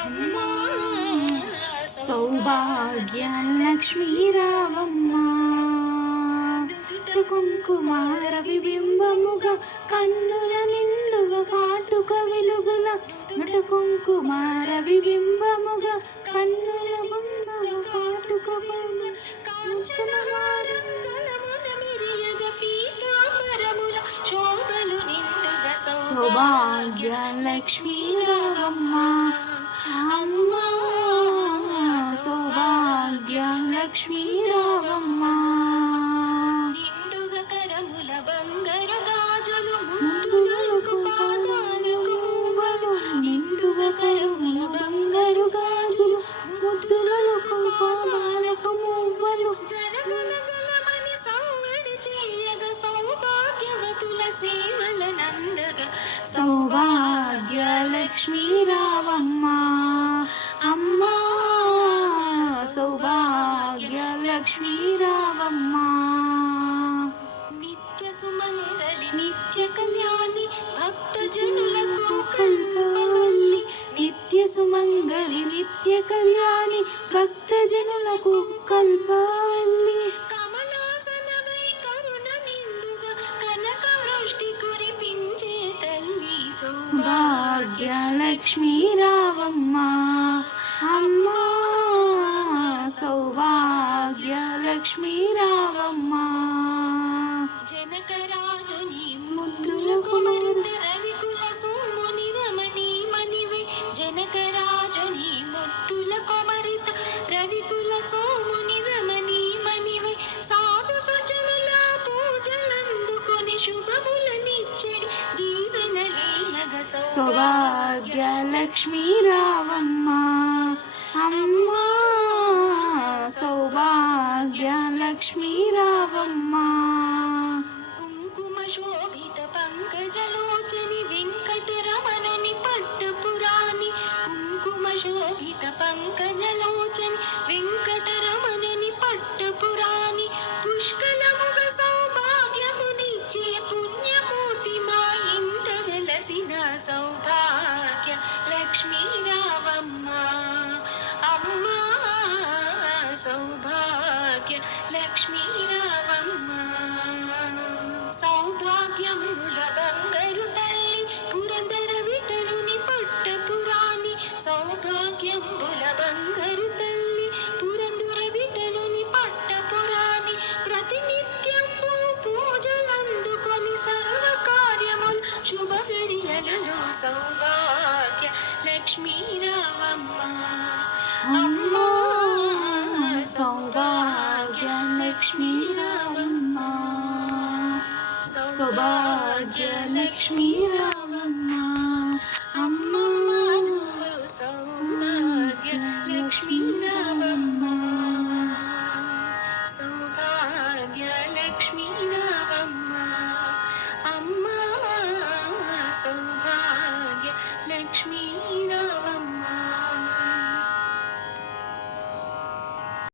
అమ్మా సౌభాగ్య లక్ష్మీ రావమ్మ కుంకుమార విబింబముగా కన్నుల నిండుగా కాటుక వెలుగుల నుట కుంకుమార విబింబముగా కన్నుల ముందుగా కాటుక సౌభాగ్య లక్ష్మీ రావమ్మ అమ్మా సౌభాగ్య లక్ష్మీ రావమ్మ నిండుగా కరముల బంగారు గాజులు ముద్దులకు పాదాలకు మువ్వలు నిండుగా కరముల బంగారు గాజులు ముద్దులకు పాదాలకు మువ్వలు గలగలగలమని సౌవడి చేయగా సౌభాగ్యవతుల సేవల నందగా సౌభాగ్య లక్ష్మీ రావమ్మ అమ్మా సౌభాగ్య లక్ష్మీ రావమ్మ నిత్య సుమంగళి నిత్య కళ్యాణి భక్త జనులకు కల్పవల్లి నిత్య సుమంగళి నిత్య కళ్యాణి భక్త జనులకు కల్పవల్లి కమలాసనవై కరుణ నిండుగా కనక వృష్టి కురిపించే తల్లి సౌభాగ్య లక్ష్మీ రావమ్మ అమ్మా సౌభాగ్య లక్ష్మీ రావమ్మ జనకరాజుని ముద్దులకు మరింత రవికుల సోముని రమణి మణివే జనకరాజుని ముద్దులకు మరింత రవికుల సోముని రమణి మణివే సాధు సజనుల పూజలందుకొని శుభములనిచ్చడి దీవెనలీయగ సౌభాగ్య లక్ష్మీ రావమ్మ అమ్మా సౌభాగ్య లక్ష్మీ రావమ్మ కుంకుమ శోభిత పంకజలోచని వెంకటరమణని పట్టపురాణి కుంకుమ శోభిత పంకజలోచని వెంకటరమణని పట్టపురాణి పుష్కలముగ సౌభాగ్యమునిచ్చే పుణ్యమూర్తి మా ఇంట వెలసిన సౌభాగ్య లక్ష్మీ రావమ్మ అమ్మా సౌభాగ్య లక్ష్మీ రావమ్మ సౌభాగ్యముల బంగారు తల్లి పురందర విఠలుని పట్టపురాణి సౌభాగ్యముల బంగారు తల్లి పురందర విఠలుని పట్టపురాణి ప్రతినిత్యంబు పూజలందుకొని సర్వ కార్యములు శుభ గడియలలో సౌభాగ్య లక్ష్మీ రావమ్మ అమ్మా సౌభాగ్య లక్ష్మీ రావమ్మ సౌభాగ్య లక్ష్మీ రావమ్మ